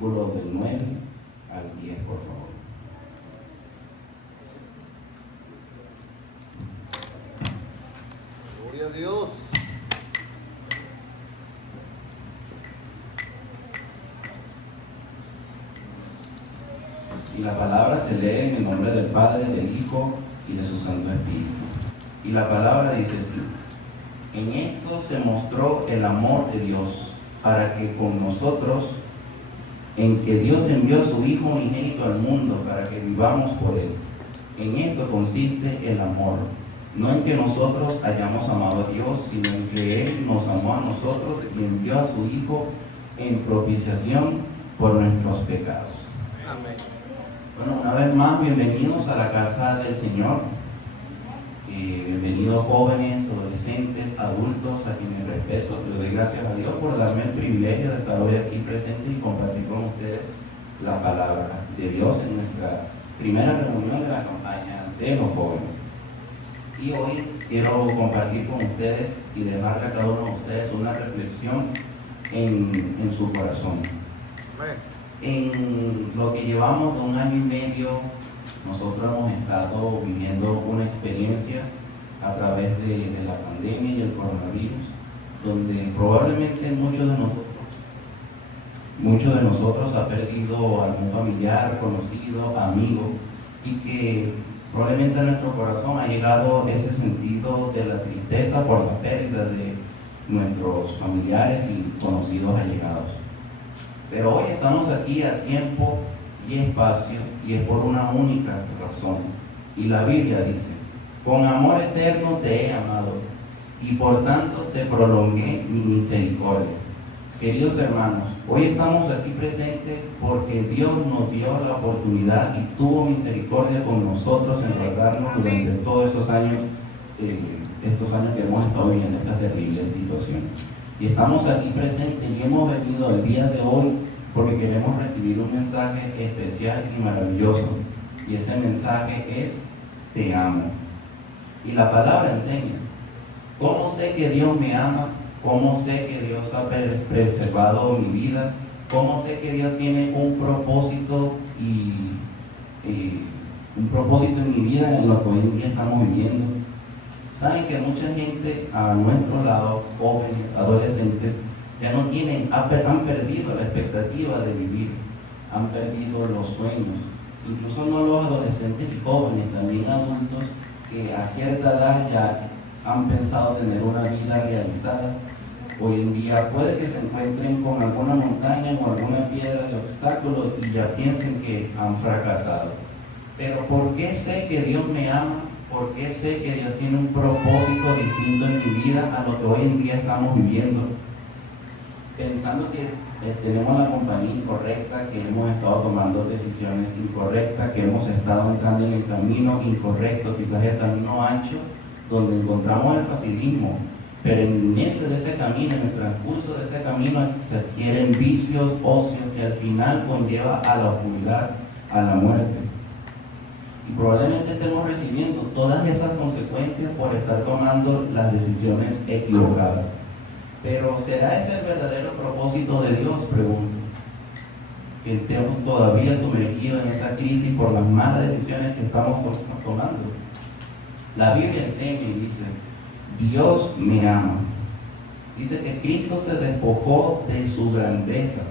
versículos del 9 al 10, por favor. Gloria a Dios. Y la palabra se lee en el nombre del Padre, del Hijo y de su Santo Espíritu. Y la palabra dice así: en esto se mostró el amor de Dios, para que con nosotros, en que Dios envió a su Hijo unigénito al mundo para que vivamos por Él. En esto consiste el amor, no en que nosotros hayamos amado a Dios, sino en que Él nos amó a nosotros y envió a su Hijo en propiciación por nuestros pecados. Amén. Bueno, una vez más, bienvenidos a la casa del Señor. Bienvenidos jóvenes, adolescentes, adultos, a quienes respeto. Les doy gracias a Dios por darme el privilegio de estar hoy aquí presente y compartir con ustedes la palabra de Dios en nuestra primera reunión de la campaña de los jóvenes. Y hoy quiero compartir con ustedes y dejarle a cada uno de ustedes una reflexión en su corazón. Amén. En lo que llevamos de 1 año y medio, nosotros hemos estado viviendo una experiencia a través de la pandemia y el coronavirus, donde probablemente muchos de nosotros ha perdido algún familiar, conocido, amigo, y que probablemente a nuestro corazón ha llegado ese sentido de la tristeza por la pérdida de nuestros familiares y conocidos allegados. Pero hoy estamos aquí a tiempo y espacio, y es por una única razón. Y la Biblia dice: con amor eterno te he amado, y por tanto te prolongué mi misericordia. Queridos hermanos, hoy estamos aquí presentes porque Dios nos dio la oportunidad y tuvo misericordia con nosotros en guardarnos durante todos esos años, estos años que hemos estado viviendo esta terrible situación. Y estamos aquí presentes y hemos venido el día de hoy porque queremos recibir un mensaje especial y maravilloso. Y ese mensaje es: te amo. Y la palabra enseña. ¿Cómo sé que Dios me ama? ¿Cómo sé que Dios ha preservado mi vida? ¿Cómo sé que Dios tiene un propósito en mi vida, en lo que hoy en día estamos viviendo? Saben que mucha gente a nuestro lado, jóvenes, adolescentes, ya no han perdido la expectativa de vivir, han perdido los sueños. Incluso no los adolescentes y jóvenes, también adultos que a cierta edad ya han pensado tener una vida realizada. Hoy en día puede que se encuentren con alguna montaña o alguna piedra de obstáculo y ya piensen que han fracasado. Pero ¿por qué sé que Dios me ama? ¿Por qué sé que Dios tiene un propósito distinto en mi vida a lo que hoy en día estamos viviendo? Pensando que tenemos la compañía incorrecta, que hemos estado tomando decisiones incorrectas, que hemos estado entrando en el camino incorrecto, quizás el camino ancho, donde encontramos el facilismo, pero en medio de ese camino, en el transcurso de ese camino, se adquieren vicios, ocios, que al final conlleva a la oscuridad, a la muerte. Y probablemente estemos recibiendo todas esas consecuencias por estar tomando las decisiones equivocadas. Pero ¿será ese el verdadero propósito de Dios? Pregunto. Que estemos todavía sumergidos en esa crisis por las malas decisiones que estamos tomando. La Biblia enseña y dice: Dios me ama. Dice que Cristo se despojó de su grandeza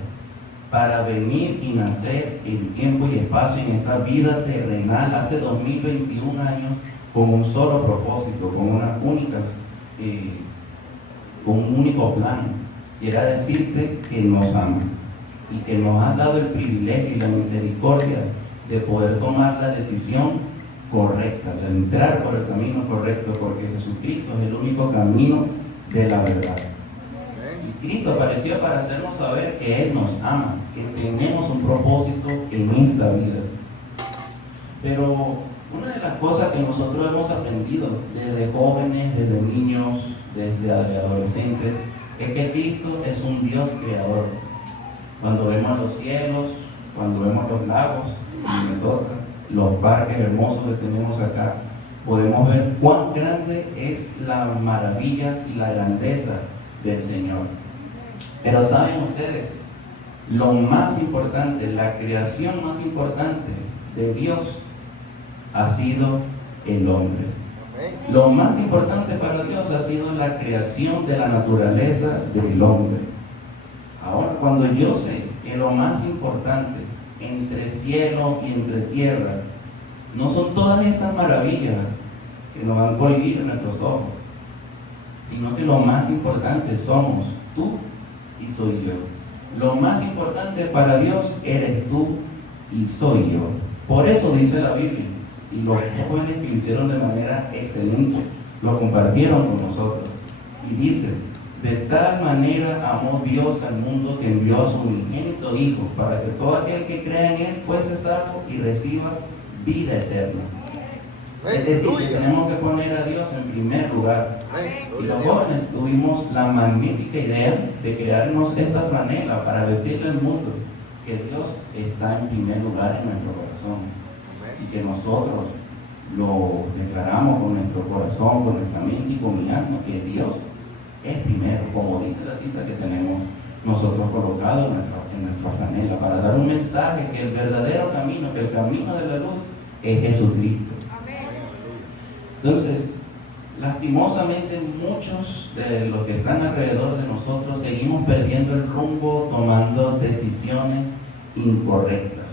para venir y nacer en tiempo y espacio en esta vida terrenal hace 2021 años con un solo propósito, con un único plan, y era decirte que nos ama y que nos ha dado el privilegio y la misericordia de poder tomar la decisión correcta, de entrar por el camino correcto, porque Jesucristo es el único camino de la verdad. Y Cristo apareció para hacernos saber que Él nos ama, que tenemos un propósito en esta vida. Pero una de las cosas que nosotros hemos aprendido desde jóvenes, desde niños, desde adolescentes, es que Cristo es un Dios creador. Cuando vemos los cielos, cuando vemos los lagos, Minnesota, los parques hermosos que tenemos acá, podemos ver cuán grande es la maravilla y la grandeza del Señor. Pero saben ustedes, lo más importante, la creación más importante de Dios ha sido el hombre. Amén. Lo más importante para Dios ha sido la creación de la naturaleza del hombre. Ahora, cuando yo sé que lo más importante entre cielo y entre tierra no son todas estas maravillas que nos dan color en nuestros ojos, sino que lo más importante somos tú y soy yo. Lo más importante para Dios eres tú y soy yo. Por eso dice la Biblia, y los jóvenes que lo hicieron de manera excelente lo compartieron con nosotros. Y dice: de tal manera amó Dios al mundo que envió a su unigénito Hijo, para que todo aquel que crea en Él fuese salvo y reciba vida eterna. Es decir, que tenemos que poner a Dios en primer lugar. Amén. Y Gloria a los Dios. jóvenes tuvimos la magnífica idea de crearnos esta franela para decirle al mundo que Dios está en primer lugar en nuestro corazón Amén. y que nosotros lo declaramos con nuestro corazón, con nuestra mente y con mi alma, que Dios es primero, como dice la cita que tenemos nosotros colocado en nuestra franela, para dar un mensaje que el verdadero camino, que el camino de la luz es Jesucristo. Entonces, lastimosamente muchos de los que están alrededor de nosotros seguimos perdiendo el rumbo, tomando decisiones incorrectas.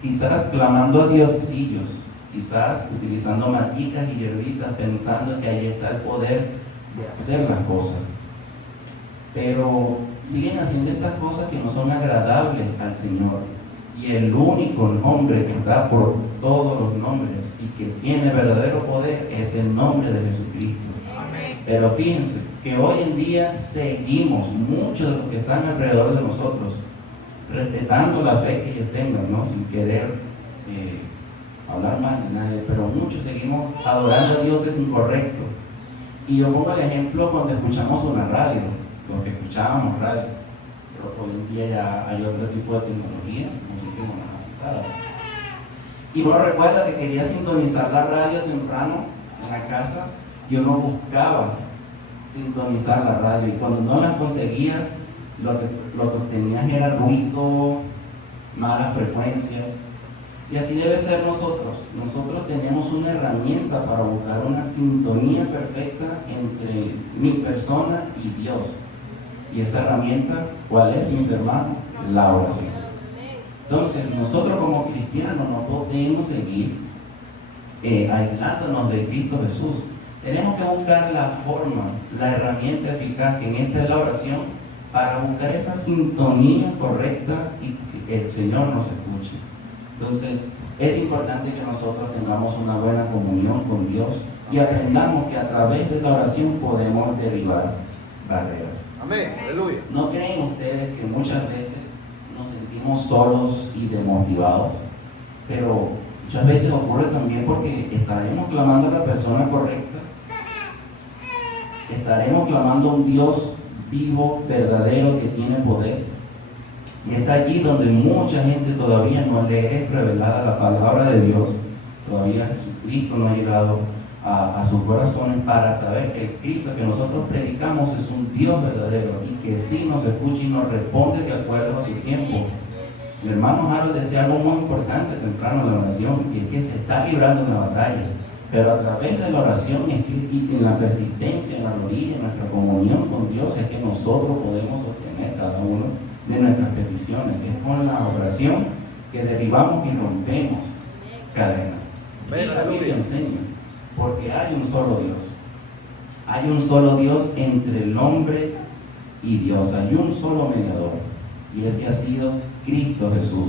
Quizás clamando a diosillos, quizás utilizando maticas y hierbitas, pensando que ahí está el poder de hacer las cosas. Pero siguen haciendo estas cosas que no son agradables al Señor. Y el único nombre que está por todos los nombres y que tiene verdadero poder es el nombre de Jesucristo. Amén. Pero fíjense que hoy en día seguimos, muchos de los que están alrededor de nosotros, respetando la fe que ellos tengan, ¿no? Sin querer hablar mal de nadie, pero muchos seguimos adorando a dioses incorrectos. Y yo pongo el ejemplo cuando escuchamos una radio, los que escuchábamos radio, pero hoy en día ya hay otro tipo de tecnología, muchísimo más avanzada. Y uno recuerda que quería sintonizar la radio temprano en la casa, y uno buscaba sintonizar la radio, y cuando no la conseguías, lo que obtenías era ruido, mala frecuencia. Y así debe ser nosotros. Nosotros tenemos una herramienta para buscar una sintonía perfecta entre mi persona y Dios. Y esa herramienta, ¿cuál es, mis hermanos? La oración. Entonces, nosotros como cristianos no podemos seguir aislándonos de Cristo Jesús. Tenemos que buscar la forma, la herramienta eficaz, que en esta es la oración, para buscar esa sintonía correcta y que el Señor nos escuche. Entonces, es importante que nosotros tengamos una buena comunión con Dios y aprendamos que a través de la oración podemos derribar barreras. Amén. Aleluya. ¿No creen ustedes que muchas veces nos sentimos solos y desmotivados? Pero muchas veces ocurre también porque estaremos clamando a la persona correcta, estaremos clamando a un Dios vivo, verdadero, que tiene poder. Y es allí donde mucha gente todavía no le es revelada la palabra de Dios. Todavía Jesucristo no ha llegado a sus corazones para saber que el Cristo que nosotros predicamos es un Dios verdadero y que sí nos escucha y nos responde de acuerdo a su tiempo. El hermano Harold decía algo muy importante temprano en la oración, y es que se está librando una batalla, pero a través de la oración y en la persistencia, en la rodilla, en nuestra comunión con Dios, es que nosotros podemos obtener cada uno de nuestras peticiones. Es con la oración que derribamos y rompemos cadenas. Y la Biblia enseña, porque hay un solo Dios. Hay un solo Dios entre el hombre y Dios. Hay un solo mediador. Y ese ha sido Cristo Jesús,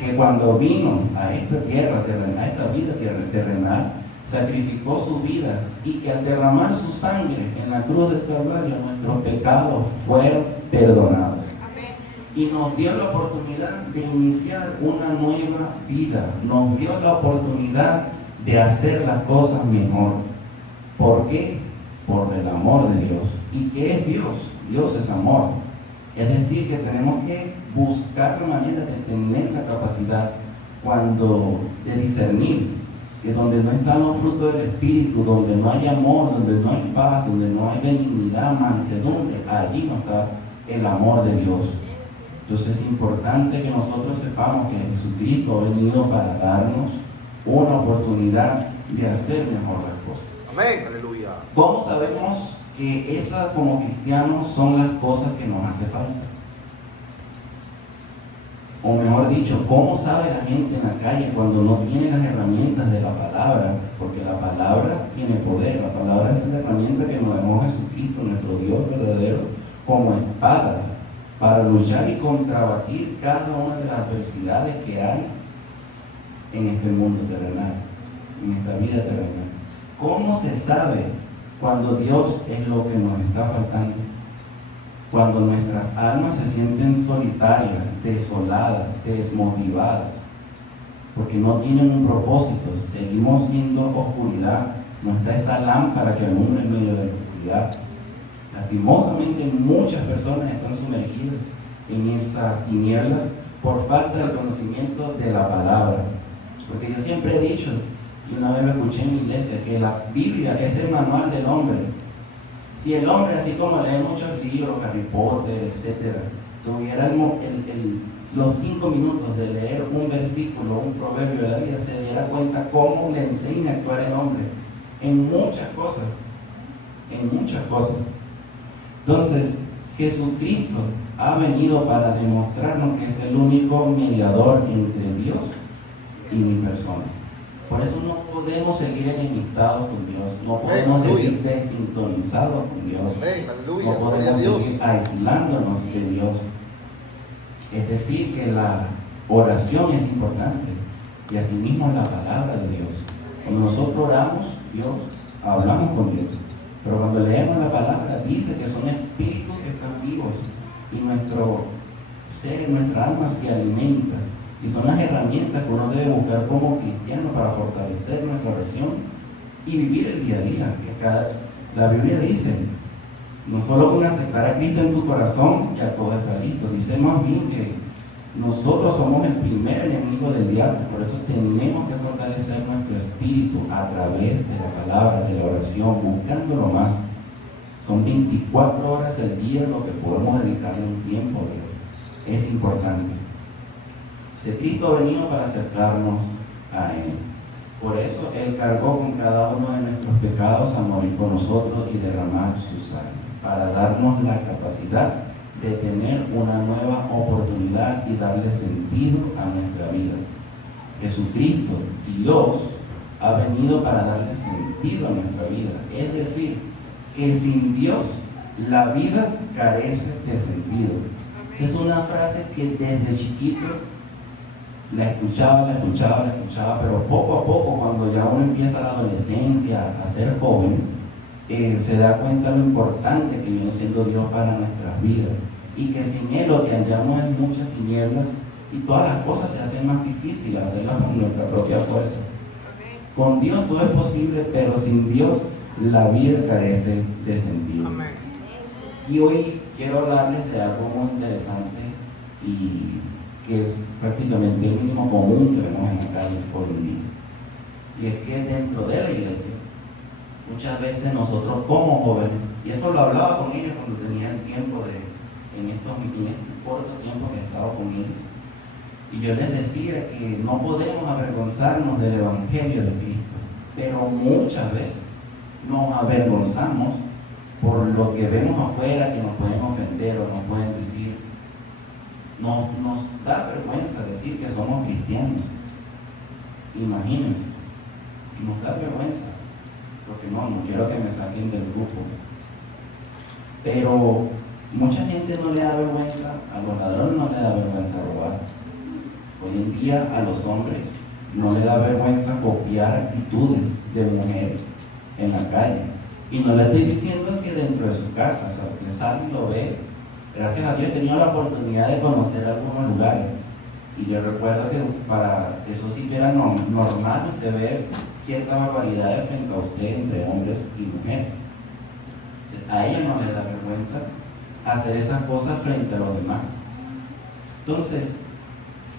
que cuando vino a esta tierra terrenal, a esta vida terrenal, sacrificó su vida, y que al derramar su sangre en la cruz del Calvario, nuestros pecados fueron perdonados. Y nos dio la oportunidad de iniciar una nueva vida. Nos dio la oportunidad de hacer las cosas mejor. ¿Por qué? Por el amor de Dios. ¿Y qué es Dios? Dios es amor. Es decir, que tenemos que buscar la manera de tener la capacidad de discernir que donde no están los frutos del Espíritu, donde no hay amor, donde no hay paz, donde no hay benignidad, mansedumbre, allí no está el amor de Dios. Entonces es importante que nosotros sepamos que Jesucristo ha venido para darnos una oportunidad de hacer mejor las cosas. Amén. Aleluya. ¿Cómo sabemos que esas como cristianos son las cosas que nos hace falta? O mejor dicho, ¿cómo sabe la gente en la calle cuando no tiene las herramientas de la palabra? Porque la palabra tiene poder, la palabra es la herramienta que nos dejó Jesucristo, nuestro Dios verdadero, como espada, para luchar y contrabatir cada una de las adversidades que hay en este mundo terrenal, en esta vida terrenal. ¿Cómo se sabe cuando Dios es lo que nos está faltando? Cuando nuestras almas se sienten solitarias, desoladas, desmotivadas, porque no tienen un propósito, seguimos siendo oscuridad, no está esa lámpara que alumbra en medio de la oscuridad. Lastimosamente muchas personas están sumergidas en esas tinieblas por falta de conocimiento de la palabra. Porque yo siempre he dicho, y una vez lo escuché en mi iglesia, que la Biblia es el manual del hombre. Si el hombre, así como lee muchos libros, Harry Potter, etc., tuviera los 5 minutos de leer un versículo, un proverbio de la vida, se diera cuenta cómo le enseña a actuar el hombre en muchas cosas, en muchas cosas. Entonces, Jesucristo ha venido para demostrarnos que es el único mediador entre Dios y mi persona. Por eso no podemos seguir enemistados con Dios, no podemos seguir desintonizados con Dios, no podemos seguir aislándonos de Dios. Es decir, que la oración es importante y asimismo la palabra de Dios. Cuando nosotros oramos, hablamos con Dios. Pero cuando leemos la palabra, dice que son espíritus que están vivos y nuestro ser, nuestra alma se alimenta. Y son las herramientas que uno debe buscar como cristiano para fortalecer nuestra oración y vivir el día a día. La Biblia dice, no solo con aceptar a Cristo en tu corazón, ya todo está listo. Dice más bien que nosotros somos el primer enemigo del diablo. Por eso tenemos que fortalecer nuestro espíritu a través de la palabra, de la oración, buscándolo más. Son 24 horas al día lo que podemos dedicarle un tiempo a Dios. Es importante. Cristo ha venido para acercarnos a Él. Por eso Él cargó con cada uno de nuestros pecados a morir por nosotros y derramar su sangre, para darnos la capacidad de tener una nueva oportunidad y darle sentido a nuestra vida. Jesucristo, Dios, ha venido para darle sentido a nuestra vida. Es decir, que sin Dios la vida carece de sentido. Es una frase que desde chiquito la escuchaba, pero poco a poco, cuando ya uno empieza la adolescencia a ser jóvenes, se da cuenta lo importante que viene siendo Dios para nuestras vidas, y que sin Él lo que hallamos es muchas tinieblas y todas las cosas se hacen más difíciles hacerlas con nuestra propia fuerza. Con Dios todo es posible, pero sin Dios la vida carece de sentido. Y hoy quiero hablarles de algo muy interesante y que es prácticamente el mínimo común que vemos en la calle hoy en día. Y es que dentro de la iglesia, muchas veces nosotros como jóvenes, y eso lo hablaba con ellos cuando tenía el tiempo en este corto tiempo que he estado con ellos, y yo les decía que no podemos avergonzarnos del Evangelio de Cristo, pero muchas veces nos avergonzamos por lo que vemos afuera, que nos pueden ofender o nos pueden decir. Nos da vergüenza decir que somos cristianos. Imagínense, nos da vergüenza, porque no quiero que me saquen del grupo. Pero mucha gente no le da vergüenza, a los ladrones no le da vergüenza robar. Hoy en día a los hombres no le da vergüenza copiar actitudes de mujeres en la calle. Y no le estoy diciendo que dentro de su casa, o sea, usted sale y lo ve. Gracias a Dios he tenido la oportunidad de conocer algunos lugares. Y yo recuerdo que para eso sí que era normal usted ver ciertas barbaridades frente a usted entre hombres y mujeres. Entonces, a ellos no les da vergüenza hacer esas cosas frente a los demás. Entonces,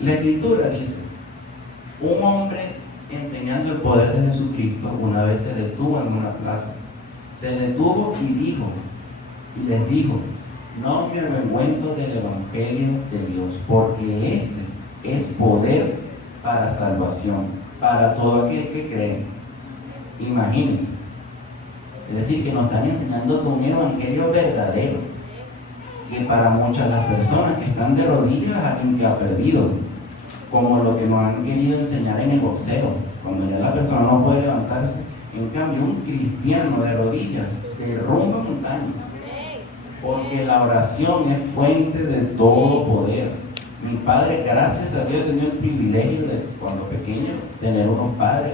la Escritura dice, un hombre enseñando el poder de Jesucristo una vez se detuvo en una plaza. Se detuvo y les dijo, no me avergüenzo del Evangelio de Dios, porque este es poder para salvación, para todo aquel que cree. Imagínense. Es decir, que nos están enseñando un evangelio verdadero, que para muchas de las personas que están de rodillas, alguien que ha perdido, como lo que nos han querido enseñar en el boxeo, cuando ya la persona no puede levantarse. En cambio, un cristiano de rodillas derrumba montañas, porque la oración es fuente de todo poder. Mi padre, gracias a Dios, tenía el privilegio de, cuando pequeño, tener unos padres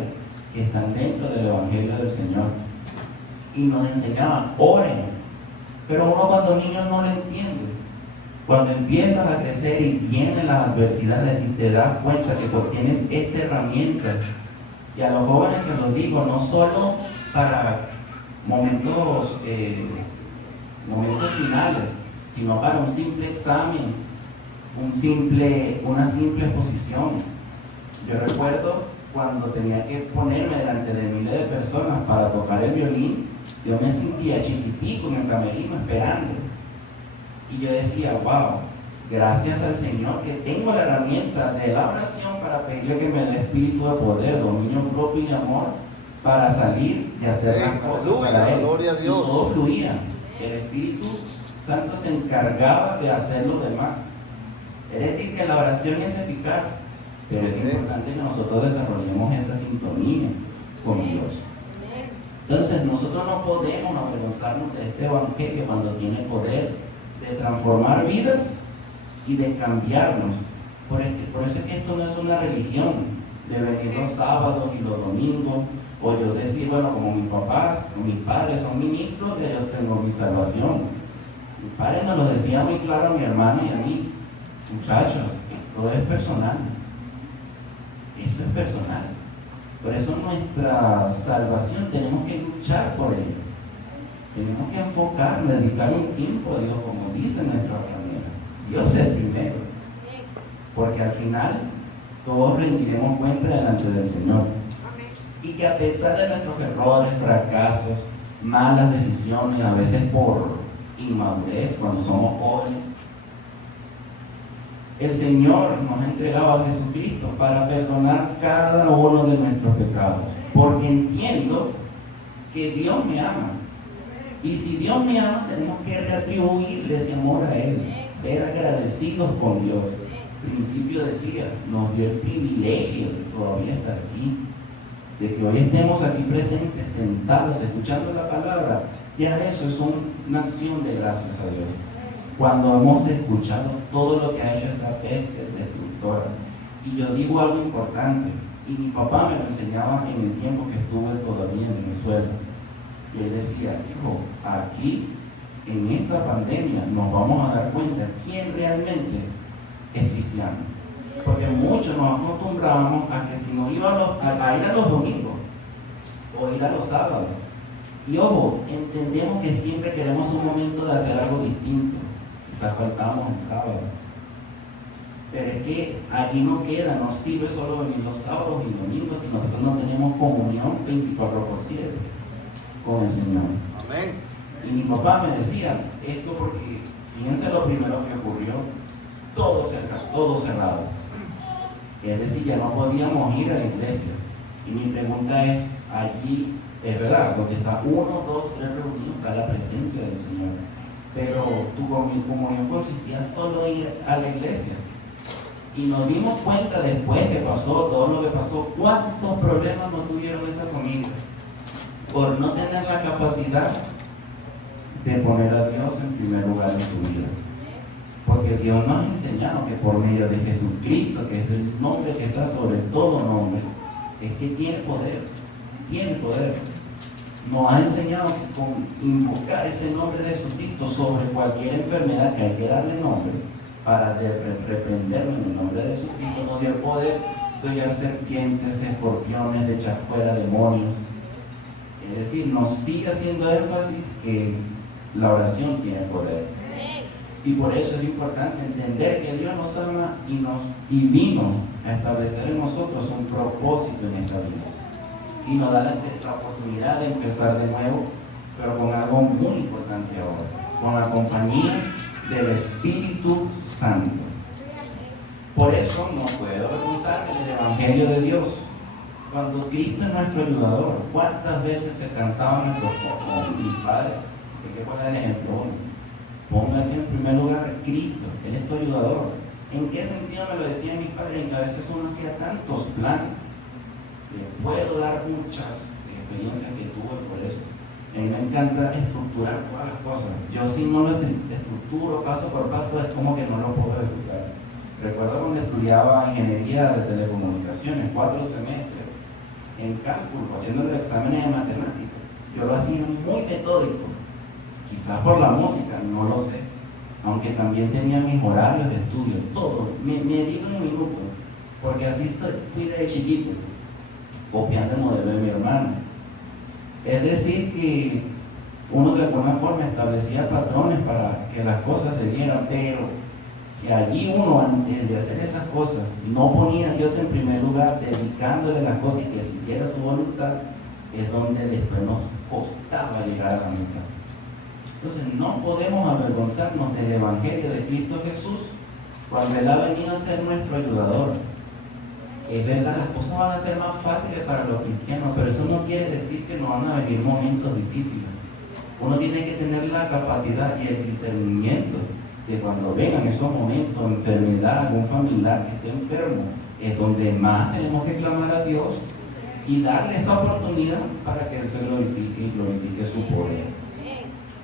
que están dentro del Evangelio del Señor y nos enseñaban, oren. Pero uno cuando niño no lo entiende. Cuando empiezas a crecer y vienen las adversidades y te das cuenta que tienes esta herramienta, y a los jóvenes se los digo, no solo para momentos finales, sino para un simple examen, una simple exposición. Yo recuerdo cuando tenía que ponerme delante de miles de personas para tocar el violín, yo me sentía chiquitico en el camerino esperando. Y yo decía, wow, gracias al Señor que tengo la herramienta de la oración para pedirle que me dé espíritu de poder, dominio propio y amor para salir y hacer las cosas para Él. Gloria a Dios. Y todo fluía. El Espíritu Santo se encargaba de hacer lo demás. Es decir, que la oración es eficaz, pero es importante que nosotros desarrollemos esa sintonía con Dios. Entonces, nosotros no podemos avergonzarnos de este evangelio cuando tiene poder de transformar vidas y de cambiarnos. Por eso es que esto no es una religión de venir los sábados y los domingos, o yo decir, bueno, como mis papás o mis padres son ministros, ya yo tengo mi salvación. Mis padres nos lo decían muy claro a mi hermano y a mí: muchachos, esto es personal. Esto es personal. Por eso nuestra salvación tenemos que luchar por ella. Tenemos que enfocar, dedicar un tiempo a Dios, como dice nuestra familia. Dios es primero. Porque al final todos rendiremos cuenta delante del Señor. Y que a pesar de nuestros errores, fracasos, malas decisiones, a veces por inmadurez, cuando somos jóvenes, el Señor nos ha entregado a Jesucristo para perdonar cada uno de nuestros pecados. Porque entiendo que Dios me ama. Y si Dios me ama, tenemos que retribuirle ese amor a Él. Ser agradecidos con Dios. Al principio decía, nos dio el privilegio de todavía estar aquí. De que hoy estemos aquí presentes, sentados, escuchando la palabra. Ya eso es una acción de gracias a Dios. Cuando hemos escuchado todo lo que ha hecho esta peste destructora. Y yo digo algo importante, y mi papá me lo enseñaba en el tiempo que estuve todavía en Venezuela. Y él decía, hijo, aquí, en esta pandemia, nos vamos a dar cuenta quién realmente es cristiano. Porque muchos nos acostumbrábamos a que si no íbamos a ir a los domingos, o ir a los sábados. Y ojo, entendemos que siempre queremos un momento de hacer algo distinto. Quizás faltamos el sábado. Pero es que allí no queda, no sirve solo venir los sábados y domingos si nosotros no tenemos comunión 24/7 con el Señor. Amén. Y mi papá me decía esto porque, fíjense lo primero que ocurrió, todo cerrado. Es decir, ya no podíamos ir a la iglesia. Y mi pregunta es, allí, es verdad, donde está 1, 2, 3 reunidos, está la presencia del Señor. Pero tu comunión consistía solo en ir a la iglesia. Y nos dimos cuenta después que pasó todo lo que pasó, cuántos problemas no tuvieron esa familia por no tener la capacidad de poner a Dios en primer lugar en su vida. Porque Dios nos ha enseñado que por medio de Jesucristo, que es el nombre que está sobre todo nombre, es que tiene poder. Nos ha enseñado que con invocar ese nombre de Jesucristo sobre cualquier enfermedad que hay que darle nombre, para reprenderlo en el nombre de Jesucristo, nos dio el poder de hollar serpientes, escorpiones, de echar fuera demonios. Es decir, nos sigue haciendo énfasis que la oración tiene poder. Y por eso es importante entender que Dios nos ama y vino a establecer en nosotros un propósito en esta vida. Y nos da la oportunidad de empezar de nuevo, pero con algo muy importante ahora. con la compañía del Espíritu Santo. Por eso no puedo avergonzarme del Evangelio de Dios. Cuando Cristo es nuestro ayudador, ¿cuántas veces se cansaban nuestros mis padres? Hay que poner el ejemplo. Póngame en primer lugar Cristo, Él es tu ayudador. ¿En qué sentido me lo decían mis padres? En que a veces uno hacía tantos planes. Puedo dar muchas experiencias que tuve por eso. A mí me encanta estructurar todas las cosas. Yo si no lo estructuro paso por paso es como que no lo puedo ejecutar. Recuerdo cuando estudiaba ingeniería de telecomunicaciones, 4 semestres, en cálculo, haciendo los exámenes de matemáticas. Yo lo hacía muy metódico, quizás por la música, no lo sé. Aunque también tenía mis horarios de estudio, todo, me di un minuto, porque así fui de chiquito, copiando el modelo de mi hermano. Es decir, que uno de alguna forma establecía patrones para que las cosas se dieran, pero si allí uno, antes de hacer esas cosas, no ponía a Dios en primer lugar, dedicándole las cosas y que se hiciera su voluntad, es donde después nos costaba llegar a la meta. Entonces no podemos avergonzarnos del Evangelio de Cristo Jesús cuando Él ha venido a ser nuestro ayudador. Es verdad, las cosas van a ser más fáciles para los cristianos, pero eso no quiere decir que no van a venir momentos difíciles. Uno tiene que tener la capacidad y el discernimiento de cuando vengan esos momentos, enfermedad, algún familiar que esté enfermo, es donde más tenemos que clamar a Dios y darle esa oportunidad para que Él se glorifique y glorifique su poder.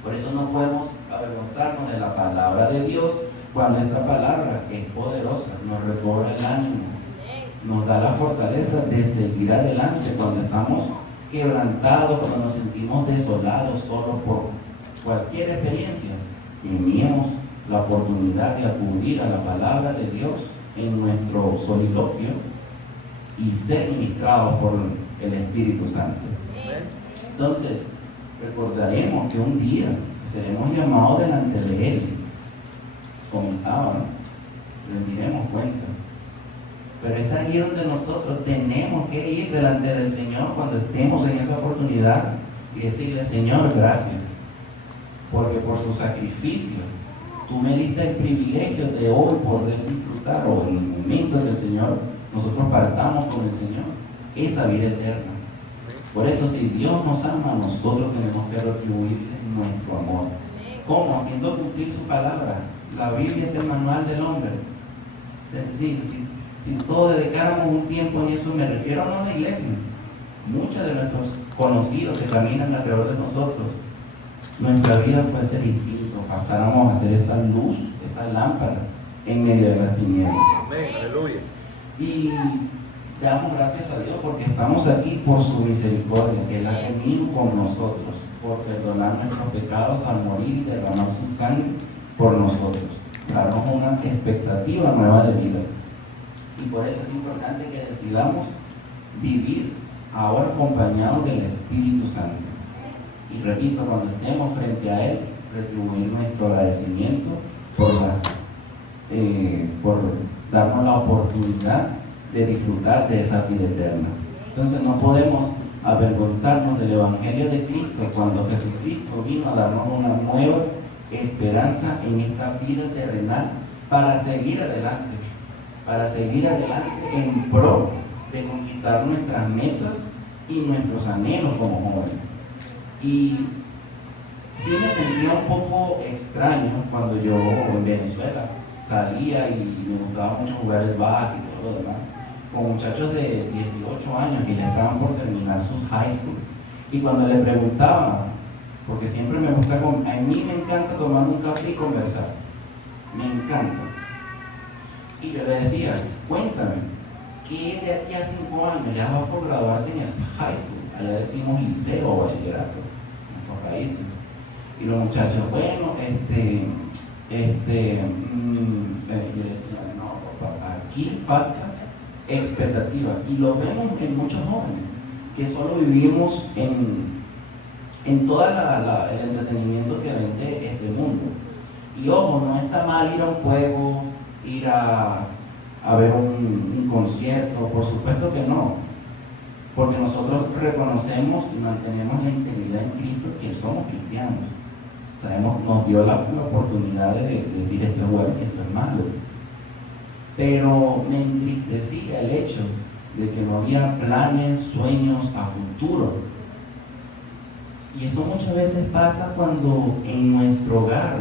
Por eso no podemos avergonzarnos de la palabra de Dios cuando esta palabra es poderosa, nos recobra el ánimo, nos da la fortaleza de seguir adelante cuando estamos quebrantados, cuando nos sentimos desolados solo por cualquier experiencia. Teníamos la oportunidad de acudir a la palabra de Dios en nuestro soliloquio y ser ministrados por el Espíritu Santo. Entonces, recordaremos que un día seremos llamados delante de Él. Comentaba, ¿no? Rendiremos cuenta. Pero es allí donde nosotros tenemos que ir delante del Señor cuando estemos en esa oportunidad y decirle: Señor, gracias, porque por tu sacrificio tú me diste el privilegio de hoy poder disfrutar, o en el momento que el Señor, nosotros partamos con el Señor, esa vida eterna. Por eso, si Dios nos ama, nosotros tenemos que retribuirle nuestro amor. ¿Cómo? Haciendo cumplir su palabra. La Biblia es el manual del hombre. Sencillo. Si todos dedicáramos un tiempo en eso, me refiero no a la iglesia, muchos de nuestros conocidos que caminan alrededor de nosotros, nuestra vida fuese distinta, pasáramos a ser esa luz, esa lámpara en medio de las tinieblas. Amén, aleluya. Y damos gracias a Dios porque estamos aquí por su misericordia, que Él ha venido con nosotros, por perdonar nuestros pecados al morir y derramar su sangre por nosotros, darnos una expectativa nueva de vida. Y por eso es importante que decidamos vivir ahora acompañados del Espíritu Santo. Y repito, cuando estemos frente a Él, retribuir nuestro agradecimiento por darnos la oportunidad de disfrutar de esa vida eterna. Entonces no podemos avergonzarnos del Evangelio de Cristo cuando Jesucristo vino a darnos una nueva esperanza en esta vida terrenal para seguir adelante en pro de conquistar nuestras metas y nuestros anhelos como jóvenes. Y sí me sentía un poco extraño cuando yo en Venezuela salía y me gustaba mucho jugar el básquet y todo lo demás, con muchachos de 18 años que ya estaban por terminar sus high school. Y cuando le preguntaba, porque siempre me gusta, a mí me encanta tomar un café y conversar, me encanta. Y yo le decía: cuéntame, ¿qué de aquí a 5 años ya vas por graduarte en el high school? Allá decimos liceo o bachillerato, en nuestros países. Y los muchachos, bueno, yo decía: no, papá, aquí falta expectativa. Y lo vemos en muchos jóvenes, que solo vivimos en todo el entretenimiento que vende este mundo. Y ojo, no está mal ir a un juego, ir a ver un concierto, por supuesto que no, porque nosotros reconocemos y mantenemos la integridad en Cristo, que somos cristianos. Sabemos, nos dio la oportunidad de decir esto es bueno y esto es malo. Pero me entristecía el hecho de que no había planes, sueños a futuro. Y eso muchas veces pasa cuando en nuestro hogar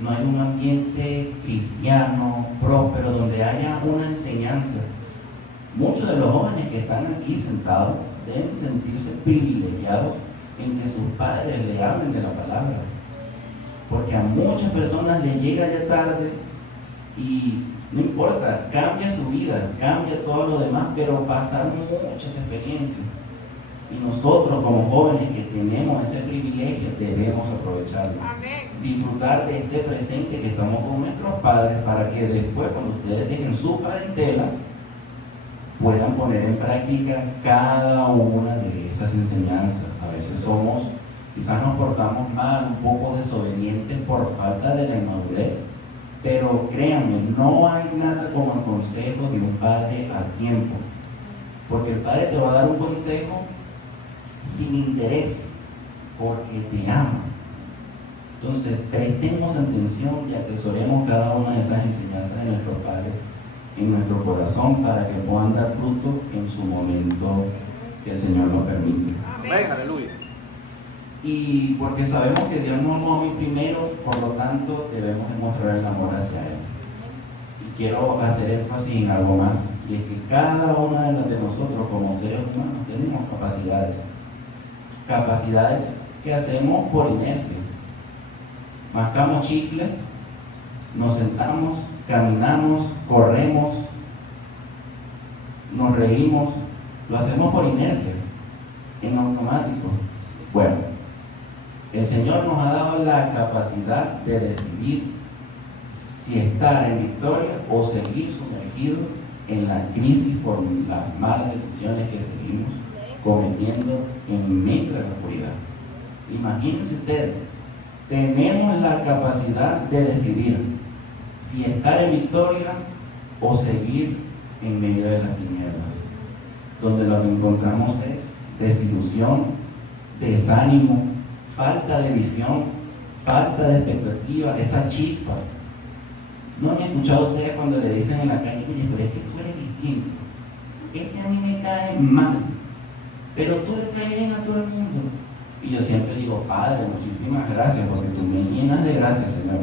no hay un ambiente cristiano, próspero, donde haya una enseñanza. Muchos de los jóvenes que están aquí sentados deben sentirse privilegiados en que sus padres le hablen de la palabra. Porque a muchas personas les llega ya tarde y no importa, cambia su vida, cambia todo lo demás, pero pasaron muchas experiencias. Y nosotros como jóvenes que tenemos ese privilegio debemos aprovecharlo. Amén. Disfrutar de este presente que estamos con nuestros padres para que después cuando ustedes dejen su parentela puedan poner en práctica cada una de esas enseñanzas. A veces quizás nos portamos mal, un poco desobedientes por falta de la inmadurez, pero créanme, no hay nada como el consejo de un padre a tiempo, porque el padre te va a dar un consejo sin interés, porque te ama. Entonces, prestemos atención y atesoremos cada una de esas enseñanzas de nuestros padres en nuestro corazón para que puedan dar fruto en su momento que el Señor lo permite. Amén, aleluya. Y porque sabemos que Dios nos amó a mí primero, por lo tanto debemos demostrar el amor hacia Él. Y quiero hacer énfasis en algo más, y es que cada una de nosotros como seres humanos tenemos capacidades que hacemos por inercia. Mascamos chicle, nos sentamos, caminamos, corremos, nos reímos, lo hacemos por inercia, en automático. Bueno, el Señor nos ha dado la capacidad de decidir si estar en victoria o seguir sumergido en la crisis por las malas decisiones que seguimos cometiendo en medio de la oscuridad. Imagínense ustedes, tenemos la capacidad de decidir si estar en victoria o seguir en medio de las tinieblas, donde lo que encontramos es desilusión, desánimo, falta de visión, falta de expectativa, esa chispa. ¿No han escuchado ustedes cuando le dicen en la calle, oye, pero es que tú eres distinto? Este a mí me cae mal, pero tú le caes bien a todo el mundo. Y yo siempre digo, Padre, muchísimas gracias, porque tú me llenas de gracias, Señor.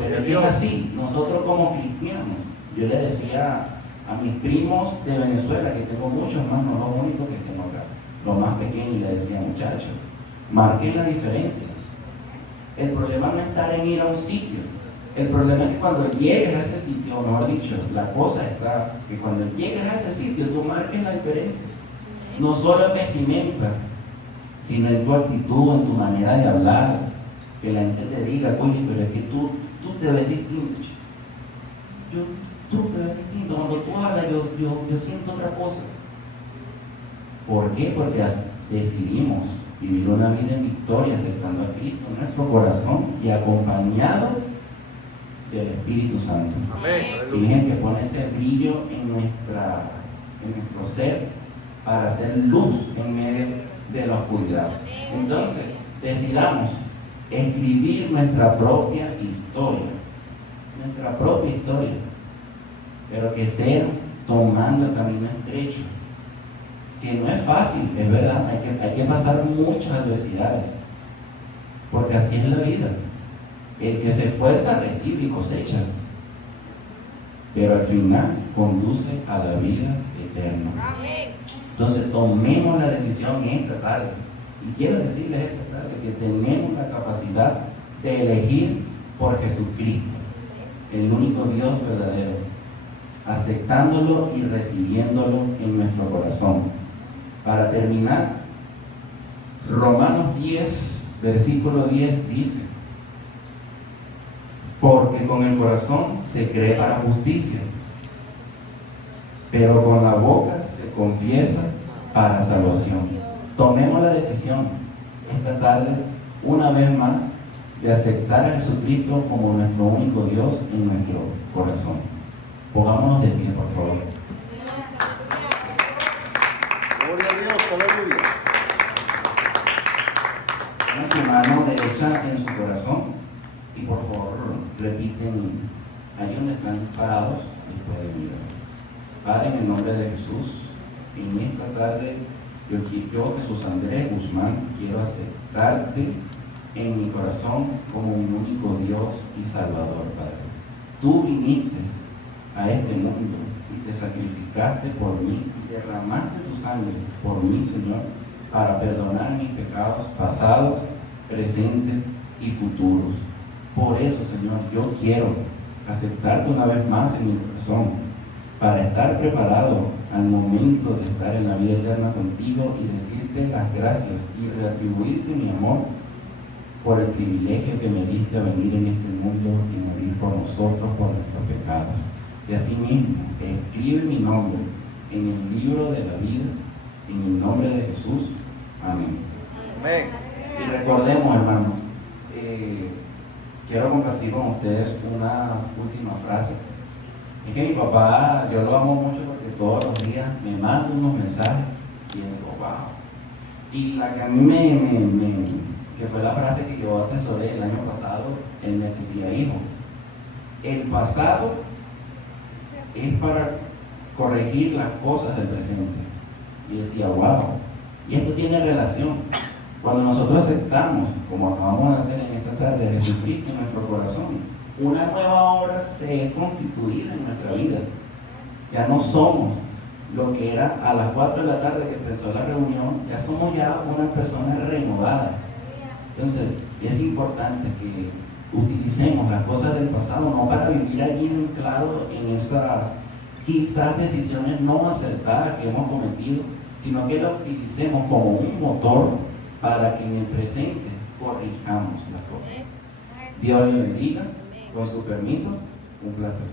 Pero es así, nosotros como cristianos, yo le decía a mis primos de Venezuela, que tengo muchos más, no los únicos que tengo acá, los más pequeños, le decía, muchachos, marquen la diferencia. El problema no es estar en ir a un sitio. El problema es que cuando llegues a ese sitio, o mejor dicho, la cosa está que cuando llegues a ese sitio, tú marques la diferencia. No solo en vestimenta, sino en tu actitud, en tu manera de hablar. Que la gente te diga, oye, pero es que tú te ves distinto. Tú te ves distinto. Cuando tú hablas, yo siento otra cosa. ¿Por qué? Porque decidimos vivir una vida en victoria, aceptando a Cristo en nuestro corazón y acompañado del Espíritu Santo. Amén. Fíjense que pone ese brillo en nuestro ser para hacer luz en medio de la oscuridad. Entonces, decidamos escribir nuestra propia historia, pero que sea tomando el camino estrecho, que no es fácil, es verdad, hay que pasar muchas adversidades, porque así es la vida. El que se esfuerza recibe y cosecha, pero al final conduce a la vida eterna. Entonces tomemos la decisión esta tarde, y quiero decirles esta tarde que tenemos la capacidad de elegir por Jesucristo, el único Dios verdadero, aceptándolo y recibiéndolo en nuestro corazón. Para terminar, Romanos 10, versículo 10 dice: porque con el corazón se cree para justicia, pero con la boca se confiesa para salvación. Tomemos la decisión esta tarde, una vez más, de aceptar a Jesucristo como nuestro único Dios en nuestro corazón. Pongámonos de pie, por favor. Gloria a Dios, aleluya. Ponga su mano derecha en su corazón y por favor repiten allí donde están parados y pueden mirar. Padre, en el nombre de Jesús, en esta tarde yo, Jesús Andrés Guzmán, quiero aceptarte en mi corazón como un único Dios y Salvador, Padre. Tú viniste a este mundo y te sacrificaste por mí y derramaste tu sangre por mí, Señor, para perdonar mis pecados pasados, presentes y futuros. Por eso, Señor, yo quiero aceptarte una vez más en mi corazón para estar preparado al momento de estar en la vida eterna contigo y decirte las gracias y retribuirte mi amor por el privilegio que me diste a venir en este mundo y morir por nosotros, por nuestros pecados. Y así mismo, escribe mi nombre en el libro de la vida, en el nombre de Jesús. Amén. Amén. Y recordemos, hermanos, quiero compartir con ustedes una última frase. Es que mi papá, yo lo amo mucho porque todos los días me manda unos mensajes y digo, wow. Y la que a mí que fue la frase que yo atesoré el año pasado, él me decía, hijo, el pasado es para corregir las cosas del presente. Y decía, wow. Y esto tiene relación. Cuando nosotros aceptamos, como acabamos de hacer en esta tarde, a Jesucristo en nuestro corazón, una nueva obra se es constituida en nuestra vida. Ya no somos lo que era a las 4 de la tarde que empezó la reunión, ya somos ya una persona renovada. Entonces, es importante que utilicemos las cosas del pasado no para vivir allí anclado en esas quizás decisiones no acertadas que hemos cometido, sino que las utilicemos como un motor para que en el presente corrijamos las cosas. Dios le bendiga. Con su permiso, un placer.